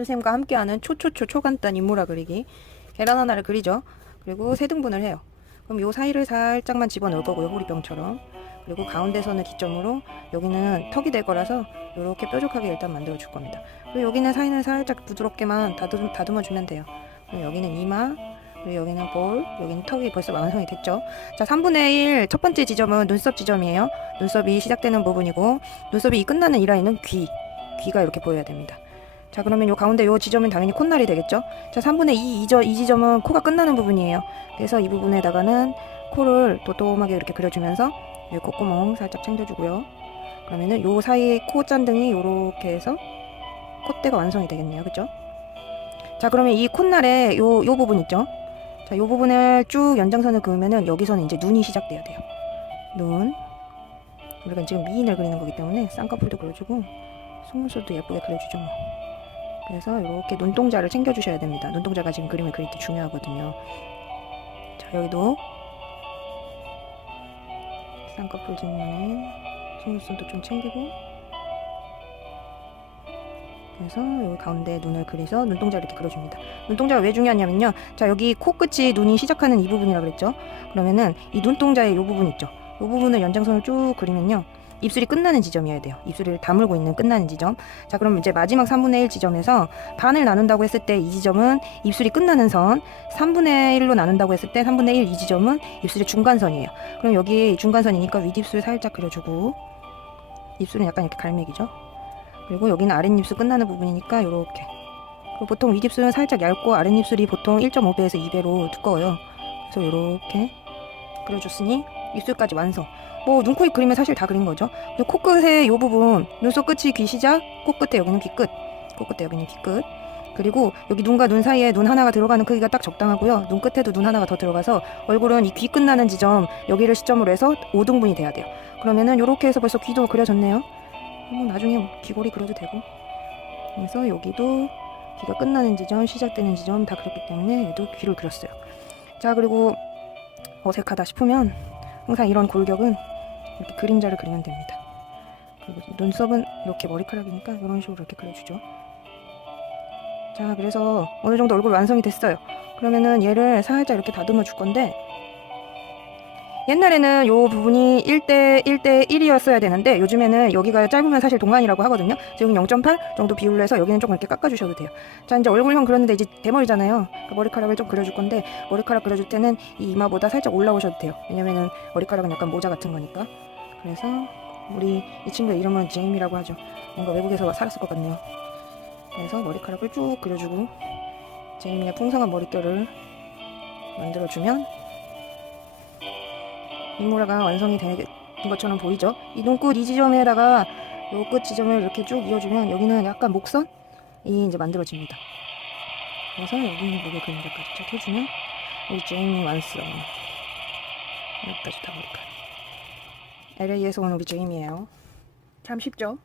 선생님과 함께하는 초간단 인물화 그리기. 계란 하나를 그리죠. 그리고 세 등분을 해요. 그럼 요 사이를 살짝만 집어넣을 거고요. 호리병처럼. 그리고 가운데선을 기점으로 여기는 턱이 될 거라서 이렇게 뾰족하게 일단 만들어 줄 겁니다. 그리고 여기는 사이는 살짝 부드럽게만 다듬어 주면 돼요. 그리고 여기는 이마, 그리고 여기는 볼, 여기는 턱이 벌써 완성이 됐죠. 자, 3분의 1 첫 번째 지점은 눈썹 지점이에요. 눈썹이 시작되는 부분이고, 눈썹이 끝나는 이 라인은 귀가 이렇게 보여야 됩니다. 자, 그러면 요 가운데 요 지점은 당연히 콧날이 되겠죠. 자, 3분의 2 이 지점은 코가 끝나는 부분이에요. 그래서 이 부분에다가는 코를 도톰하게 이렇게 그려주면서 여기 콧구멍 살짝 챙겨주고요. 그러면은 요 사이 코 잔등이 요렇게 해서 콧대가 완성이 되겠네요. 그죠? 자, 그러면 이 콧날에 요 부분 있죠? 자, 요 부분을 쭉 연장선을 그으면은 여기서는 이제 눈이 시작돼야 돼요. 눈. 우리가 지금 미인을 그리는 거기 때문에 쌍꺼풀도 그려주고 속눈썹도 예쁘게 그려주죠. 그래서 이렇게 눈동자를 챙겨주셔야 됩니다. 눈동자가 지금 그림을 그릴 때 중요하거든요. 자, 여기도 쌍꺼풀 뒷면에 속눈썹도 좀 챙기고, 그래서 여기 가운데 눈을 그려서 눈동자를 이렇게 그려줍니다. 눈동자가 왜 중요하냐면요. 자, 여기 코끝이 눈이 시작하는 이 부분이라 그랬죠. 그러면은 이 눈동자의 이 부분 있죠. 이 부분을 연장선을 쭉 그리면요. 입술이 끝나는 지점이어야 돼요. 입술을 다물고 있는 끝나는 지점. 자, 그럼 이제 마지막 3분의 1 지점에서 반을 나눈다고 했을 때 이 지점은 입술이 끝나는 선, 3분의 1로 나눈다고 했을 때 3분의 1 이 지점은 입술의 중간선이에요. 그럼 여기 중간선이니까 윗입술 살짝 그려주고, 입술은 약간 이렇게 갈매기죠. 그리고 여기는 아랫입술 끝나는 부분이니까 이렇게. 그리고 보통 윗입술은 살짝 얇고 아랫입술이 보통 1.5배에서 2배로 두꺼워요. 그래서 이렇게 그려줬으니 입술까지 완성. 뭐 눈, 코, 입 그리면 사실 다 그린 거죠. 그리고 코끝의 이 부분, 눈썹 끝이 귀 시작, 코끝에 여기는 귀끝, 코끝에 여기는 귀끝. 그리고 여기 눈과 눈 사이에 눈 하나가 들어가는 크기가 딱 적당하고요. 눈 끝에도 눈 하나가 더 들어가서 얼굴은 이 귀 끝나는 지점, 여기를 시점으로 해서 5등분이 돼야 돼요. 그러면은 이렇게 해서 벌써 귀도 그려졌네요. 나중에 귀걸이 그려도 되고. 그래서 여기도 귀가 끝나는 지점, 시작되는 지점 다 그렸기 때문에 얘도 귀를 그렸어요. 자, 그리고 어색하다 싶으면 항상 이런 골격은 이렇게 그림자를 그리면 됩니다. 그리고 눈썹은 이렇게 머리카락이니까 이런 식으로 이렇게 그려주죠. 자, 그래서 어느 정도 얼굴 완성이 됐어요. 그러면은 얘를 살짝 이렇게 다듬어 줄 건데, 옛날에는 요 부분이 1대1이었어야 되는데 요즘에는 여기가 짧으면 사실 동안이라고 하거든요. 지금 0.8 정도 비율로 해서 여기는 조금 이렇게 깎아주셔도 돼요. 자, 이제 얼굴형 그렸는데 이제 대머리잖아요. 그 머리카락을 좀 그려줄 건데, 머리카락 그려줄 때는 이 이마보다 살짝 올라오셔도 돼요. 왜냐면은 머리카락은 약간 모자 같은 거니까. 그래서 우리 이 친구의 이름은 제임이라고 하죠. 뭔가 외국에서 살았을 것 같네요. 그래서 머리카락을 쭉 그려주고 제임이의 풍성한 머릿결을 만들어주면 인물화가 완성이 된 것처럼 보이죠? 이 눈끝 이 지점에다가 요 끝 지점을 이렇게 쭉 이어주면 여기는 약간 목선이 이제 만들어집니다. 그래서 여기는 목의 그림자까지 쫙 해주면 우리 제이미 완성. 여기까지 다 머리카락. LA에서 온 우리 제이미예요. 참 쉽죠?